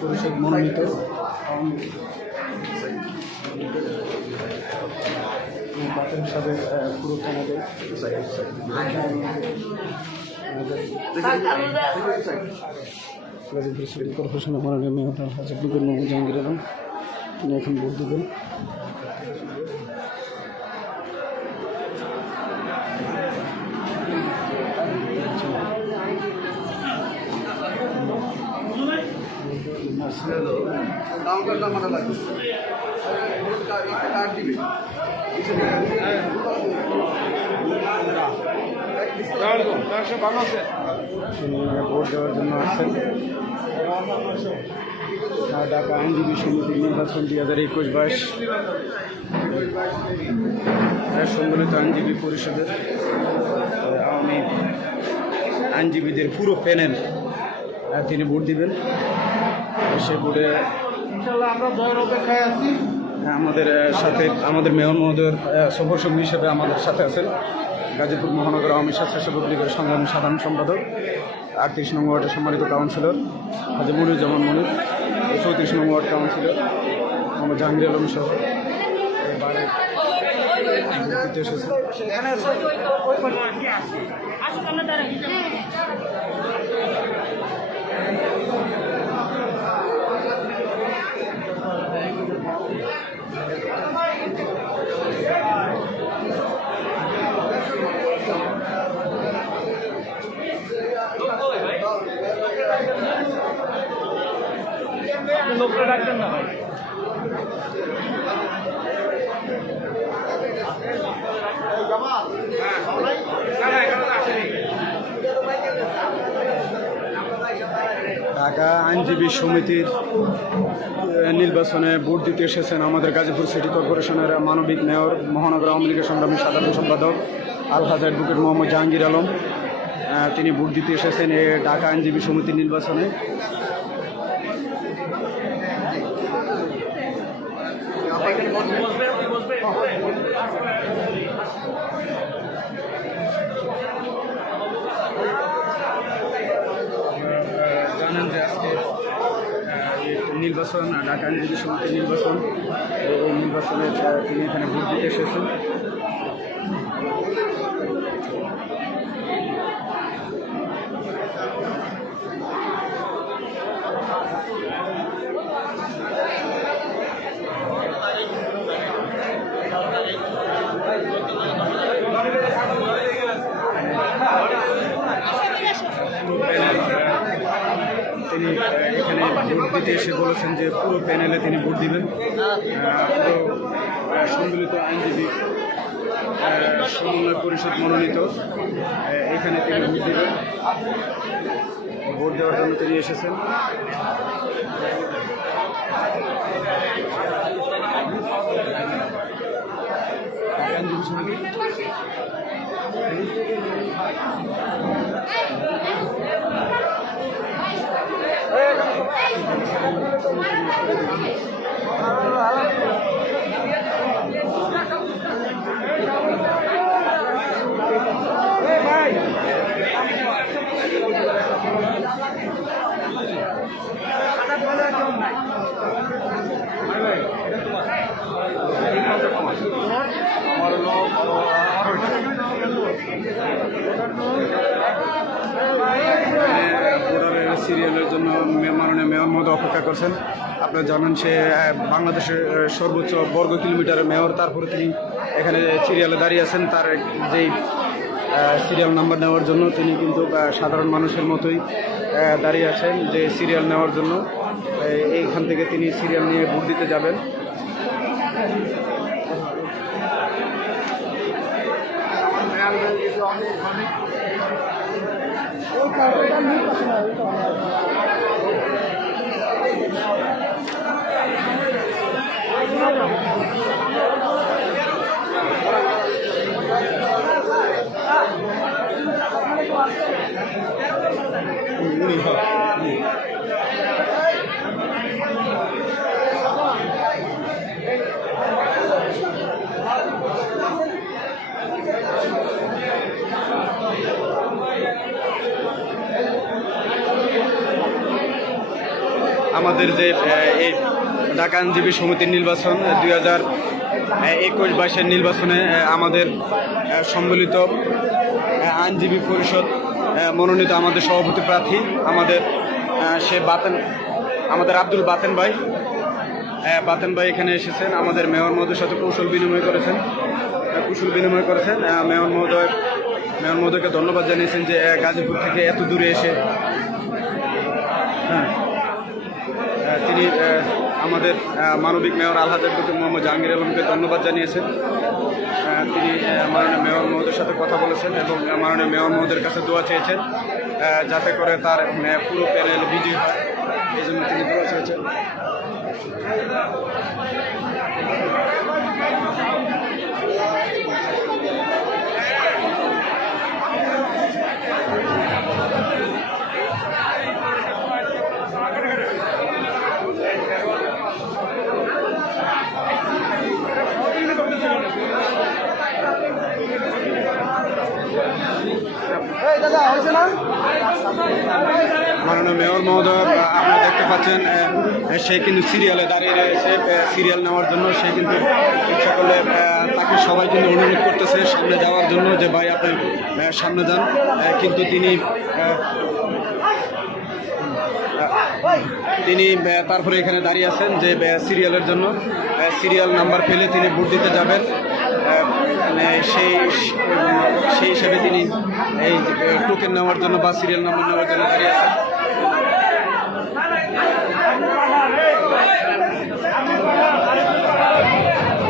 পরিষদ মনোনীত বাতিল সাহেবের পুরো আমাদের গাজীপুর সিটি কর্পোরেশনের মাননীয় মেয়র হাজিবুর মোহাম্মদ জাহাঙ্গীর আলম তিনি এখন ভোট দেবেন। ভোট দেওয়ার জন্য আসছেন ঢাকা আইনজীবী সমিতির নির্বাচন 2021-22 সম্মিলিত আইনজীবী পরিষদের আওয়ামী আইনজীবীদের পুরো প্যানেল তিনি ভোট দিবেন। সে ভোটে আমরা জয়ের অপেক্ষায় আছি। আমাদের সাথে আমাদের মেয়র মহোদয়ের সফরসঙ্গী হিসেবে আমাদের সাথে আছেন গাজীপুর মহানগর আওয়ামী স্বেচ্ছাসেবক লীগের সংগ্রামী সাধারণ সম্পাদক 38 নং ওয়ার্ডের সম্মানিত কাউন্সিলর হাজী মনিরুজ্জামান মনির, 34 নং ওয়ার্ড কাউন্সিলর মোহাম্মদ জাহাঙ্গীর আলম সহ লোকটা ডাকতেন না ভাই। ঢাকা আইনজীবী সমিতির নির্বাচনে ভোট দিতে এসেছেন আমাদের গাজীপুর সিটি কর্পোরেশনের মানবিক মেয়র মহানগর আওয়ামী লীগের সংগ্রামী সাধারণ সম্পাদক আলহাজ অ্যাডভোকেট মোহাম্মদ জাহাঙ্গীর আলম। তিনি ভোট দিতে এসেছেন এই ঢাকা আইনজীবী সমিতির নির্বাচনে। জানেন যে আজকে নির্বাচন ঢাকা আইনজীবী সমিতির নির্বাচন, এই নির্বাচনে তিনি এখানে ভোট দিতে এসেছেন। তিনি এখানে ভোট দিতে এসে বলেছেন যে পুরো প্যানেলে তিনি ভোট দিবেন। পুরো সম্মিলিত আইনজীবী সমন্বয় পরিষদ মনোনীত এখানে তিনি ভোট দিবেন। ভোট দেওয়ার জন্য তিনি এসেছেন। আইনজীবী সমিতি সিরিয়ালের জন্য মাননীয় মেয়র মহোদয় অপেক্ষা করছেন। আপনারা জানেন সে বাংলাদেশের সর্বোচ্চ বর্গ কিলোমিটারের মেয়র, তারপরে তিনি এখানে সিরিয়ালে দাঁড়িয়ে আছেন। তার যেই সিরিয়াল নাম্বার নেওয়ার জন্য তিনি কিন্তু সাধারণ মানুষের মতোই দাঁড়িয়ে আছেন যে সিরিয়াল নেওয়ার জন্য। এইখান থেকে তিনি সিরিয়াল নিয়ে ভোট দিতে যাবেন। আমাদের যে এই ঢাকা আইনজীবী সমিতির নির্বাচন 2021-22 নির্বাচনে আমাদের সম্মিলিত আইনজীবী পরিষদ মনোনীত আমাদের সভাপতি প্রার্থী আমাদের আমাদের আব্দুল বাতেন ভাই এখানে এসেছেন। আমাদের মেয়র মহোদয়ের সাথে কুশল বিনিময় করেছেন। মেয়র মহোদয়কে ধন্যবাদ জানিয়েছেন যে গাজীপুর থেকে এত দূরে এসে তিনি আমাদের মানবিক মেয়র আলহাজ ডক্টর মোহাম্মদ জাহাঙ্গীর আলমকে ধন্যবাদ জানিয়েছেন। তিনি মাননীয় মেয়র মহোদয়ের সাথে কথা বলেছেন এবং মাননীয় মেয়র মহোদয়ের কাছে দোয়া চেয়েছেন যাতে করে তার পুরো প্যানেল বিজয়ী হয়, এই জন্য তিনি দোয়া চেয়েছেন। মাননীয় মেয়র মহোদয় আপনারা দেখতে পাচ্ছেন সে কিন্তু সিরিয়ালে দাঁড়িয়ে রয়েছে সিরিয়াল নেওয়ার জন্য। সে কিন্তু ইচ্ছা করলে তাকে সবাই কিন্তু অনুরোধ করতেছে সামনে যাওয়ার জন্য যে ভাই আপনি সামনে যান, কিন্তু তিনি তারপরে এখানে দাঁড়িয়ে আছেন যে সিরিয়ালের জন্য সিরিয়াল নাম্বার পেলে তিনি ভোট দিতে যাবেন। সেই হিসাবে তিনি এই টোকেন নেওয়ার জন্য বা সিরিয়াল নাম্বার নেওয়ার জন্য দাঁড়িয়ে আছেন।